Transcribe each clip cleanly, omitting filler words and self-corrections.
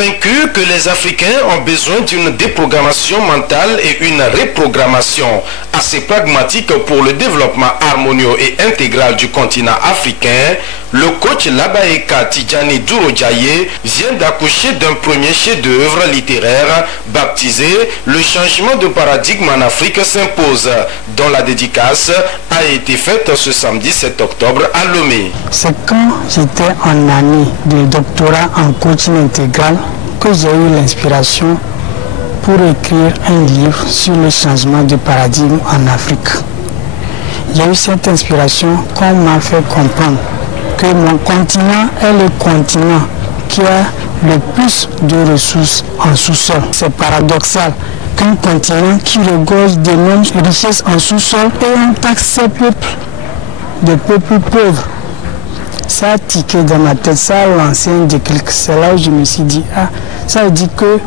Convaincu que les Africains ont besoin d'une déprogrammation mentale et une reprogrammation assez pragmatique pour le développement harmonieux et intégral du continent africain, le coach Labaeka Tidjani Dourodjaye vient d'accoucher d'un premier chef-d'œuvre littéraire baptisé « Le changement de paradigme en Afrique s'impose », dont la dédicace a été faite ce samedi 7 octobre à Lomé. C'est quand j'étais en année de doctorat en coaching intégral que j'ai eu l'inspiration pour écrire un livre sur le changement de paradigme en Afrique. J'ai eu cette inspiration qu'on m'a fait comprendre que mon continent est le continent qui a le plus de ressources en sous-sol. C'est paradoxal qu'un continent qui regorge d'énormes richesses en sous-sol et on taxe ses peuples, des peuples pauvres. Ça a tiqué dans ma tête, ça a lancé un déclic. C'est là où je me suis dit, ah, ça veut dire que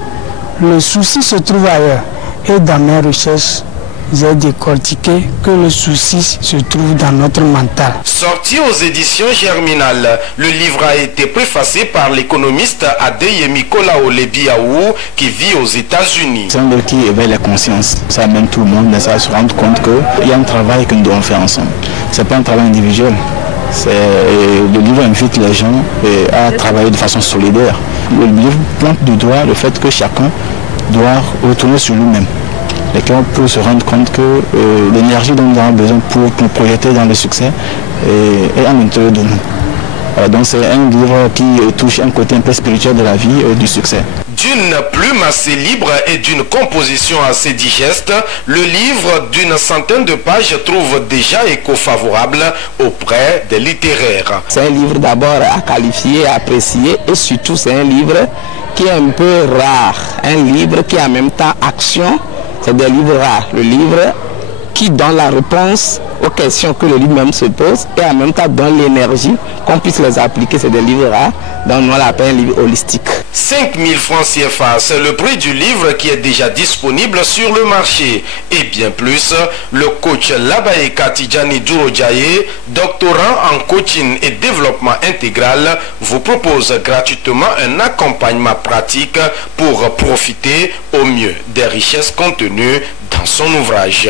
le souci se trouve ailleurs. Et dans mes recherches, j'ai décortiqué que le souci se trouve dans notre mental. Sorti aux éditions Germinal, le livre a été préfacé par l'économiste Adeyemi Kolaolebiaou qui vit aux États-Unis. C'est un livre qui éveille la conscience. Ça amène tout le monde à se rendre compte qu'il y a un travail que nous devons faire ensemble. Ce n'est pas un travail individuel. Le livre invite les gens à travailler de façon solidaire. Le livre pointe du doigt le fait que chacun doit retourner sur lui-même. Et qu'on peut se rendre compte que l'énergie dont nous avons besoin pour nous projeter dans le succès est à l'intérieur de nous. Donc c'est un livre qui touche un côté un peu spirituel de la vie et du succès. D'une plume assez libre et d'une composition assez digeste, le livre d'une centaine de pages trouve déjà écho favorable auprès des littéraires. C'est un livre d'abord à qualifier, à apprécier et surtout c'est un livre qui est un peu rare. Un livre qui est en même temps action. C'est des livres rares. Le livre qui donne la réponse aux questions que le livre même se pose et en même temps donne l'énergie qu'on puisse les appliquer. C'est des livres rares, donc on l'appelle un livre holistique. 5 000 francs CFA, c'est le prix du livre qui est déjà disponible sur le marché. Et bien plus, le coach Labaeka Tidjani Dourodjaye, doctorant en coaching et développement intégral, vous propose gratuitement un accompagnement pratique pour profiter au mieux des richesses contenues dans son ouvrage.